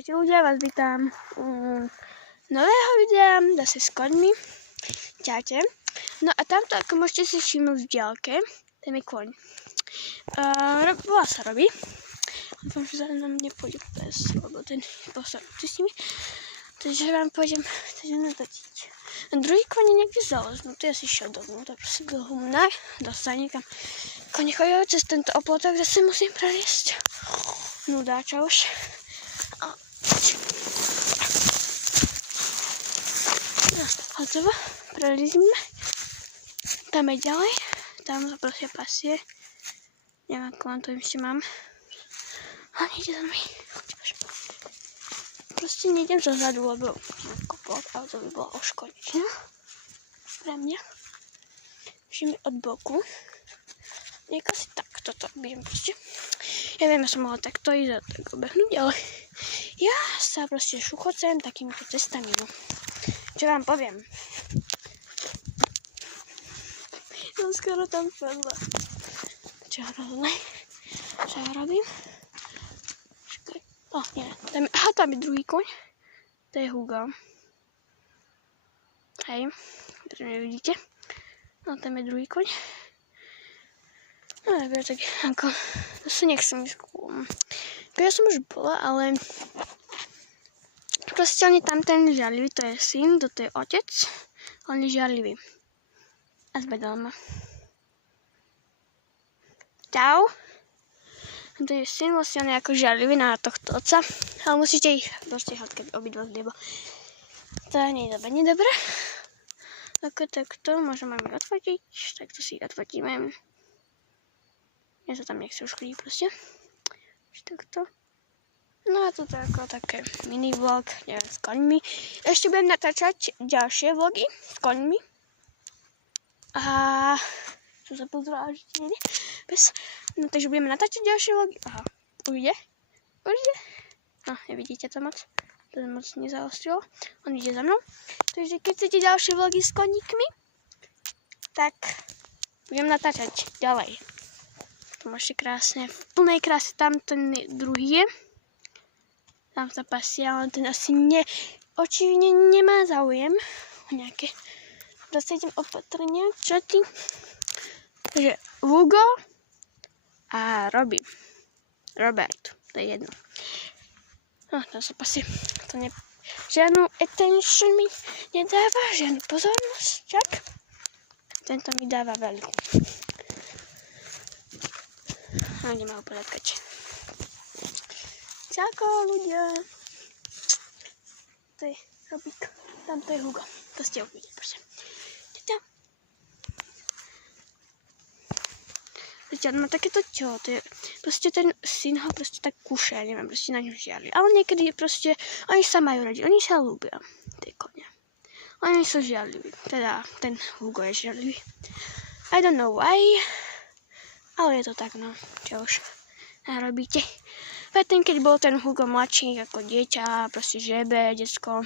Čaute ľudia, vás vítam u nového videa, zase s koňmi. Čaute. No a tamto, ako môžete si všimnúť v diaľke, ten je koň. Volá sa Robi. Dúfam, že za nám nepôjde pes, lebo ten posarúci s nimi. Takže vám pôjdem natočiť. Druhý koň je niekde založnutý, asi šiel dovnútra, proste do humna, dostane niekam. Kone chodia cez tento oplotok, zase musím preliesť. Nudáča už. Hotovo, prelízme. Tam je ďalej, tam sa proste pasie. Neviem, ako vám to ešte mám. A nejde za mňa. Proste nejdem zozadu, lebo auto by bolo oškodničné. Pre mňa. Všimne od boku. Nieko si takto to budem proste. Ja viem, ja som mohla takto ísť a tak obehnúť, ale ja sa proste šuchocem takýmito cestami. No. Čo vám poviem? Som skoro tam padla. Čo hrozné? Čo ja robím? Nie. Tam je druhý koň. To je Hugo. Hej. To nevidíte. No tam je druhý koň. No dobre, tak ako... Zase nechcem ísť skôr. Ja som už bola, ale... Proste on je tam ten žiarlivý, to je syn, toto je otec. On je žiarlivý. A zbedal ma. Čau. To je syn, vlastne on je ako žiarlivý na tohto otca. Ale musíte ich proste hodkať obidva z nebo. To nie je dobré. Ako takto, môžem aj mi odfotiť. Takto si odfotíme. Ja sa tam nechcem škodiť proste. Takto. No a toto ako také mini vlog, neviem, s koňmi. Ešte budem natáčať ďalšie vlogy s koňmi. A som sa pozrela, že ti nejde pes. No takže budeme natáčať ďalšie vlogy. Aha, už ide? Už ide? No, nevidíte to moc. To moc nezaostrilo. On ide za mnou. Takže keď chcete ďalšie vlogy s koníkmi, tak budem natáčať ďalej. To môžete krásne, v plnej kráse, tam ten druhý je. Tam sa pasie, ale ten asi očividne nemá záujem o nejaké. Proste idem opatrne, čo ty? Takže Hugo a Robert, to je jedno. No, tam sa pasie, to žiadnu attention mi nedáva, žiadnu pozornosť, čak? Tento mi dáva veľkú. No, ideme ho poľadkať. Čauko, ľudia. To je Robík. Tam to je Hugo. To ste ho videli, prosím. Čau. On má takéto čo, to je, proste ten syn ho proste tak kúše, ja neviem, proste na ňu žiarli. Ale niekedy je proste, oni sa majú radi, oni sa ľúbia, tie kone. Oni sú žiarliví, teda ten Hugo je žiarlivý. I don't know why, ale je to tak, no, čo už narobíte. Predtým, keď bol ten Hugo mladší ako dieťa, proste žebe, decko,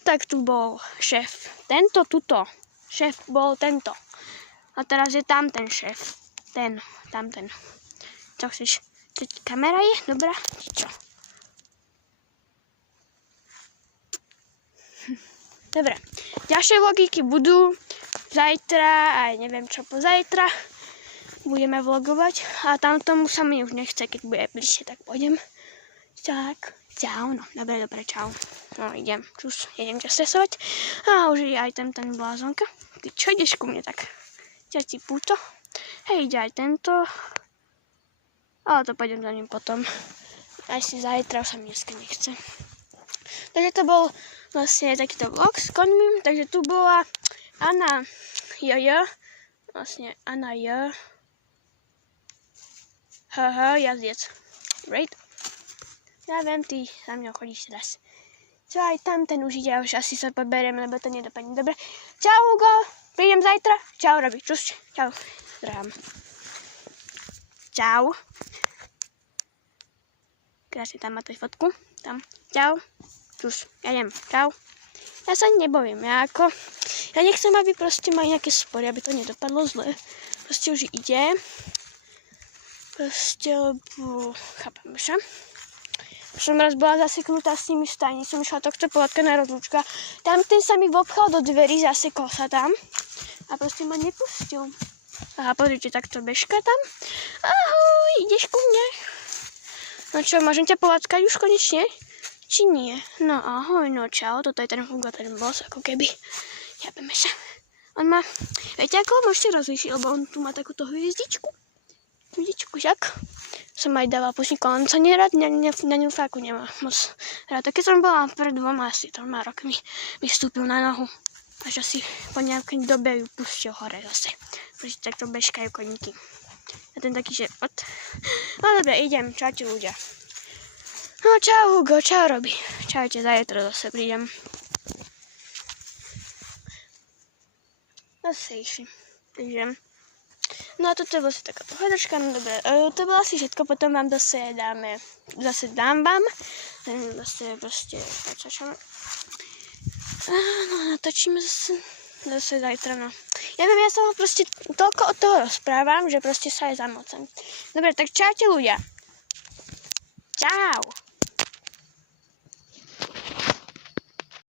tak tu bol šéf. Šéf bol tento. A teraz je tam ten šéf. Tamten. Čo chceš? Kamera je? Dobrá? Čo? Dobre. Ďalšie vlogiky budú zajtra, aj neviem čo pozajtra. Budeme vlogovať a tam tomu sa mi už nechce, keď bude bližšie, tak pôjdem. Tak, čau, no, dobre, čau. No, idem ťa stresovať. A už je aj ten blázonka. Ty čo ideš ku mne tak? Ťa si púto. Hej, ide aj tento. Ale to pôjdem za ním potom. Aj si zajtra, už sa mi dneska nechce. Takže to bol vlastne takýto vlog s koňmi. Takže tu bola Anna J. Vlastne Anna J. Jazdiec. Right? Ja viem, ty za mňou chodíš teraz. Čo aj tam ten už ide, už asi sa poberiem, lebo to nedopadne. Dobre. Čau, Hugo. Prídem zajtra. Čau, Robi. Čus. Čau. Zdravím. Čau. Krásne tam má tú fotku. Tam. Čau. Čus. Ja idem. Čau. Ja sa nebojím. Ja nechcem, aby proste mali nejaké spory, aby to nedopadlo zle. Proste už ide. Proste, lebo chápem sa. Som raz bola zaseknutá s nimi v stajni, som išla tohto potkaná rozlúčka. Tam ten sa mi vopchal do dverí, zasekol sa tam a proste ma nepustil. Aha, pozrite, takto bežka tam. Ahoj, ideš ku mne? No čo, môžem ťa povádzkať už konečne? Či nie? No ahoj, no čau, toto je ten Hugo, ten boss, ako keby. Chápeme sa. On má, viete ako, môžete rozlíšiť, lebo on tu má takúto hviezdičku. Hviezdičku, žak. Som aj dávala pusníko, on sa nerad, na ňu fakt nemá moc rád. Keď som bola pred 2 asi 3 rokmi, mi vstúpil na nohu. Až asi po nejakej dobe ju pustil hore zase. Pretože takto bežkajú koníky. A ten taký, že No dobre, idem, čaute ľudia. No čau Hugo, čau Robi. Čaute, zajtra zase prídem. Zase išli. Takže no a toto je vlastne taká pohodačka, no dobre, to bolo asi všetko, potom vám zase dám vám, zase proste začačame. No natočíme zase zajtra, no. Ja viem, ja sa proste toľko od toho rozprávam, že proste sa aj zamocem. Dobre, tak čaute ľudia. Čau.